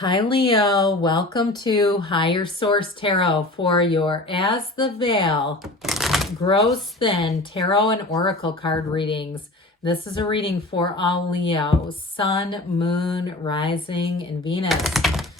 Hi, Leo. Welcome to Higher Source Tarot for your As the Veil Grows Thin Tarot and Oracle card readings. This is a reading for all Leo, Sun, Moon, Rising, and Venus.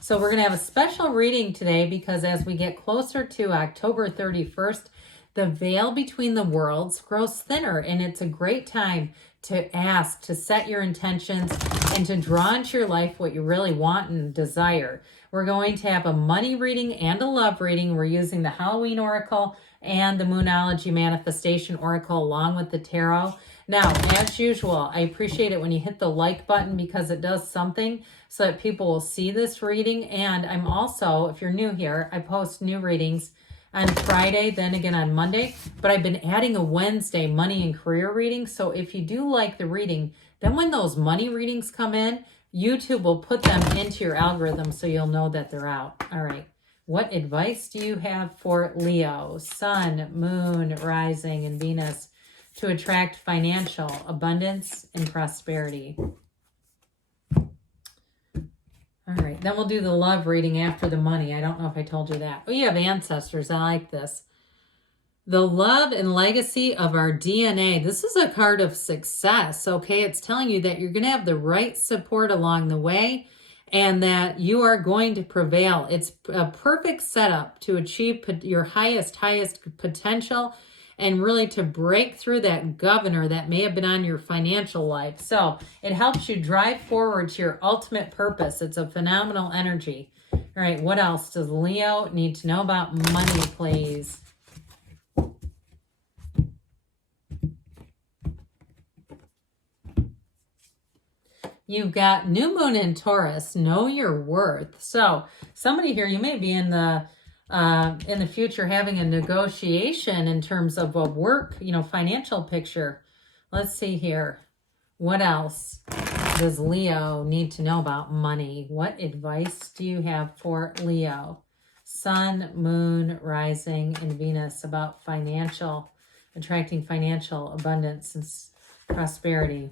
So we're going to have a special reading today because as we get closer to October 31st, the veil between the worlds grows thinner, and it's a great time to ask, to set your intentions, and to draw into your life what you really want and desire. We're going to have a money reading and a love reading. We're using the Halloween Oracle and the Moonology Manifestation Oracle along with the Tarot. Now, as usual, I appreciate it when you hit the like button because it does something so that people will see this reading. And I'm also, if you're new here, I post new readings on Friday, then again on Monday, but I've been adding a Wednesday money and career reading. So if you do like the reading, then when those money readings come in, YouTube will put them into your algorithm so you'll know that they're out. All right. What advice do you have for Leo, Sun, Moon, Rising, and Venus to attract financial abundance and prosperity? All right, then we'll do the love reading after the money. I don't know if I told you that. Oh, you have ancestors. I like this. The love and legacy of our DNA. This is a card of success, okay? It's telling you that you're going to have the right support along the way and that you are going to prevail. It's a perfect setup to achieve your highest potential and really to break through that governor that may have been on your financial life. So it helps you drive forward to your ultimate purpose. It's a phenomenal energy. All right, what else does Leo need to know about money, please? You've got new moon in Taurus. Know your worth. So somebody here, you may be in the future having a negotiation in terms of a work, financial picture. Let's see here. What else does Leo need to know about money? What advice do you have for Leo? Sun, Moon, Rising, and Venus about attracting financial abundance and prosperity.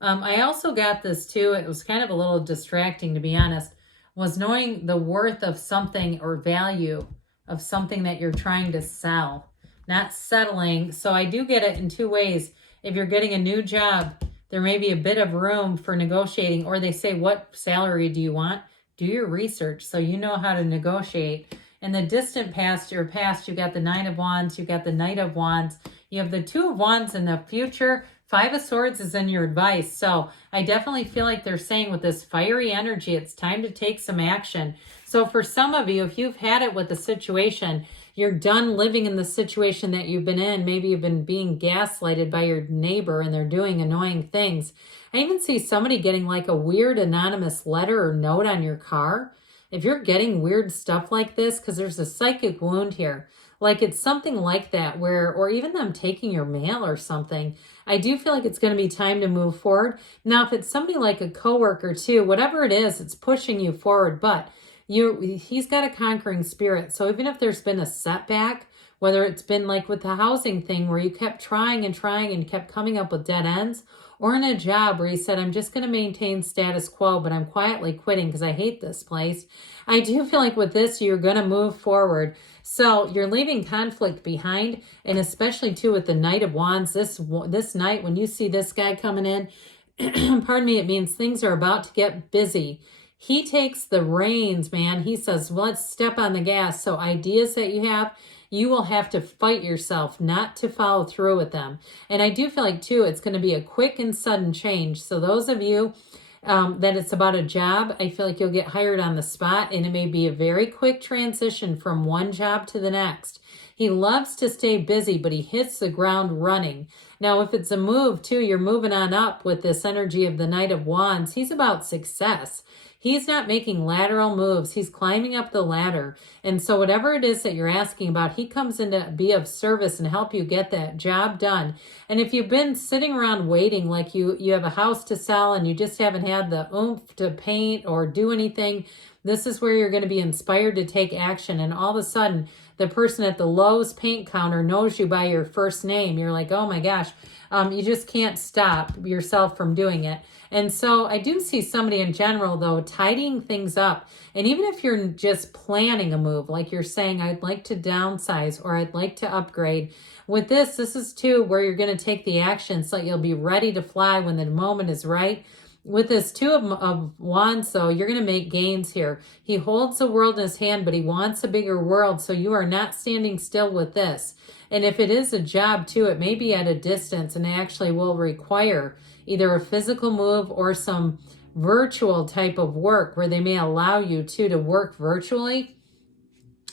I also got this too. It was kind of a little distracting, to be honest, was knowing the worth of something or value of something that you're trying to sell, not settling. So I do get it in two ways. If you're getting a new job, there may be a bit of room for negotiating, or they say, what salary do you want? Do your research so you know how to negotiate. In the distant past, your past, you got the Nine of Wands, you got the Knight of Wands, you have the Two of Wands in the future. Five of Swords is in your advice. So I definitely feel like they're saying with this fiery energy, it's time to take some action. So for some of you, if you've had it with the situation, you're done living in the situation that you've been in. Maybe you've been being gaslighted by your neighbor and they're doing annoying things. I even see somebody getting like a weird anonymous letter or note on your car. If you're getting weird stuff like this, because there's a psychic wound here, like it's something like that or even them taking your mail or something, I do feel like it's going to be time to move forward. Now, if it's somebody like a coworker too, whatever it is, it's pushing you forward, but he's got a conquering spirit. So even if there's been a setback, whether it's been like with the housing thing where you kept trying and kept coming up with dead ends, or in a job where you said, I'm just going to maintain status quo, but I'm quietly quitting because I hate this place. I do feel like with this, you're going to move forward. So you're leaving conflict behind, and especially too with the Knight of Wands, this night when you see this guy coming in, pardon me, it means things are about to get busy. He takes the reins, man. He says, well, let's step on the gas. So ideas that you have, you will have to fight yourself not to follow through with them. And I do feel like, too, it's going to be a quick and sudden change. So those of you that it's about a job, I feel like you'll get hired on the spot, and it may be a very quick transition from one job to the next. He loves to stay busy, but he hits the ground running. Now, if it's a move, too, you're moving on up with this energy of the Knight of Wands. He's about success. He's not making lateral moves. He's climbing up the ladder. And so whatever it is that you're asking about, he comes in to be of service and help you get that job done. And if you've been sitting around waiting, like you have a house to sell and you just haven't had the oomph to paint or do anything, this is where you're going to be inspired to take action. And all of a sudden, the person at the Lowe's paint counter knows you by your first name. You're like, oh my gosh, you just can't stop yourself from doing it. And so I do see somebody in general, though, tidying things up. And even if you're just planning a move, like you're saying, I'd like to downsize or I'd like to upgrade. With this is too where you're going to take the action so you'll be ready to fly when the moment is right. With this Two of Wands, though, you're going to make gains here. He holds the world in his hand, but he wants a bigger world, so you are not standing still with this. And if it is a job, too, it may be at a distance and actually will require either a physical move or some virtual type of work where they may allow you to work virtually.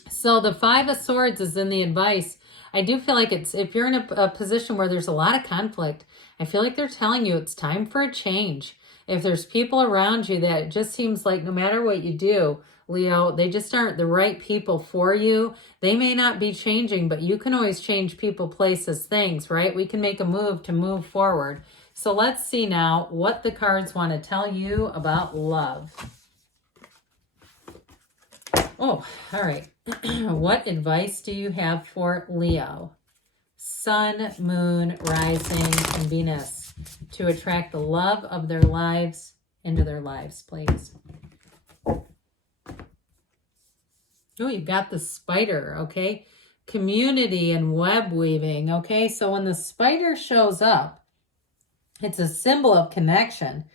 So the Five of Swords is in the advice. I do feel like it's, if you're in a position where there's a lot of conflict, I feel like they're telling you it's time for a change. If there's people around you that it just seems like no matter what you do, Leo, they just aren't the right people for you. They may not be changing, but you can always change people, places, things, right? We can make a move to move forward. So let's see now what the cards want to tell you about love. Oh, all right. What advice do you have for Leo? Sun, Moon, Rising, and Venus to attract the love of their lives into their lives, please. Oh, you've got the spider, okay? Community and web weaving, okay? So when the spider shows up, it's a symbol of connection.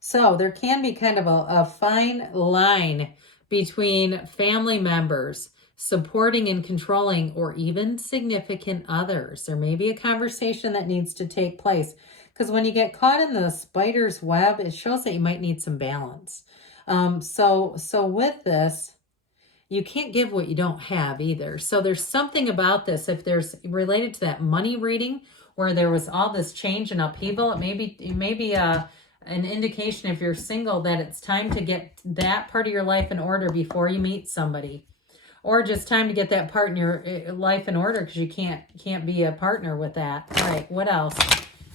So there can be kind of a fine line between family members supporting and controlling, or even significant others. There may be a conversation that needs to take place, because when you get caught in the spider's web, it shows that you might need some balance. So with this, you can't give what you don't have either. So there's something about this, if there's related to that money reading where there was all this change and upheaval, it may be an indication, if you're single, that it's time to get that part of your life in order before you meet somebody. Or just time to get that part in your life in order, because you can't be a partner with that. All right, what else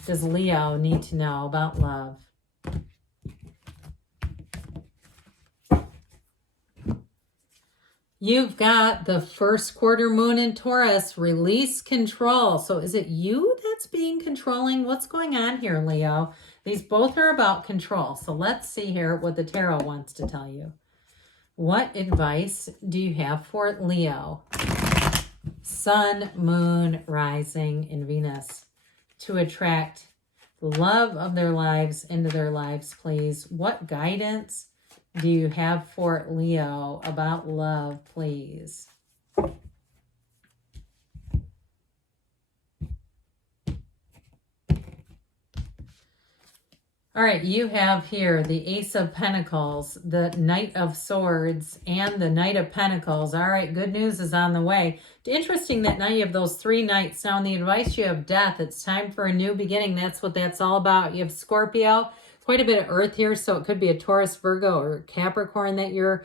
does Leo need to know about love? You've got the first quarter moon in Taurus, release control. So is it you that's being controlling? What's going on here, Leo? These both are about control. So let's see here what the tarot wants to tell you. What advice do you have for Leo? Sun, Moon, Rising, and Venus to attract the love of their lives into their lives, please. What guidance do you have for Leo about love, please? All right, you have here the Ace of Pentacles, the Knight of Swords, and the Knight of Pentacles. All right, good news is on the way. Interesting that now you have those three knights. Now in the advice you have Death. It's time for a new beginning. That's what that's all about. You have Scorpio, quite a bit of Earth here, so it could be a Taurus, Virgo, or Capricorn that you're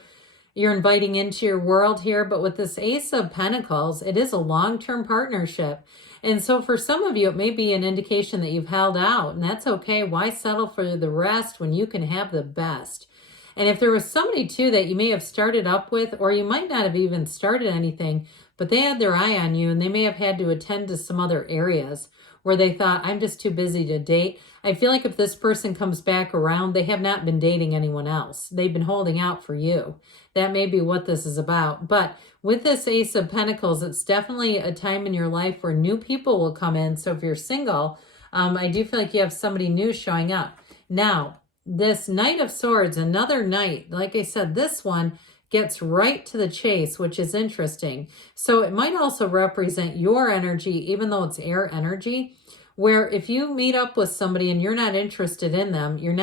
inviting into your world here. But with this Ace of Pentacles, it is a long-term partnership. And so for some of you, it may be an indication that you've held out, and that's okay. Why settle for the rest when you can have the best? And if there was somebody too that you may have started up with, or you might not have even started anything, but they had their eye on you and they may have had to attend to some other areas where they thought, I'm just too busy to date. I feel like if this person comes back around, they have not been dating anyone else. They've been holding out for you. That may be what this is about. But with this Ace of Pentacles, it's definitely a time in your life where new people will come in. So if you're single, I do feel like you have somebody new showing up. Now, this Knight of Swords, another knight, like I said, this one gets right to the chase, which is interesting. So it might also represent your energy, even though it's air energy, where if you meet up with somebody and you're not interested in them, you're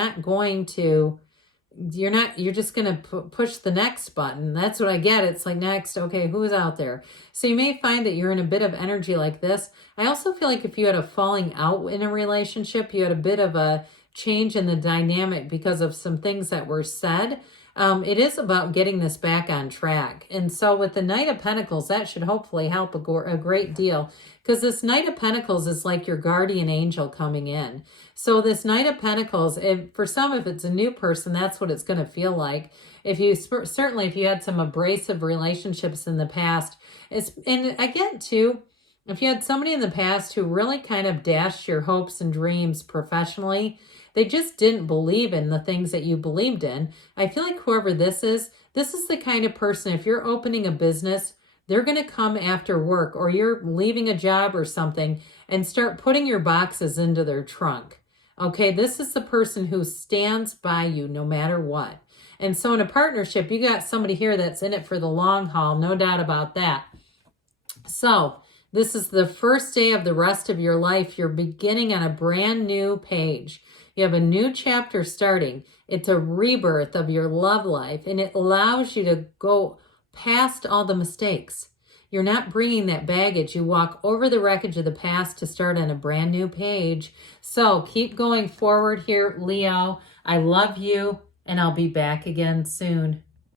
just going to push the next button. That's what I get. It's like, next, okay, who's out there? So you may find that you're in a bit of energy like this. I also feel like if you had a falling out in a relationship, you had a bit of a change in the dynamic because of some things that were said. It is about getting this back on track. And so with the Knight of Pentacles, that should hopefully help a great deal, because this Knight of Pentacles is like your guardian angel coming in. So this Knight of Pentacles, for some, if it's a new person, that's what it's going to feel like. If you certainly, if you had some abrasive relationships in the past, and again too, if you had somebody in the past who really kind of dashed your hopes and dreams professionally, they just didn't believe in the things that you believed in. I feel like whoever this is the kind of person, if you're opening a business, they're going to come after work, or you're leaving a job or something, and start putting your boxes into their trunk. Okay, this is the person who stands by you no matter what. And so in a partnership, you got somebody here that's in it for the long haul, no doubt about that. So this is the first day of the rest of your life. You're beginning on a brand new page. You have a new chapter starting. It's a rebirth of your love life, and it allows you to go past all the mistakes. You're not bringing that baggage. You walk over the wreckage of the past to start on a brand new page. So keep going forward here, Leo. I love you, and I'll be back again soon.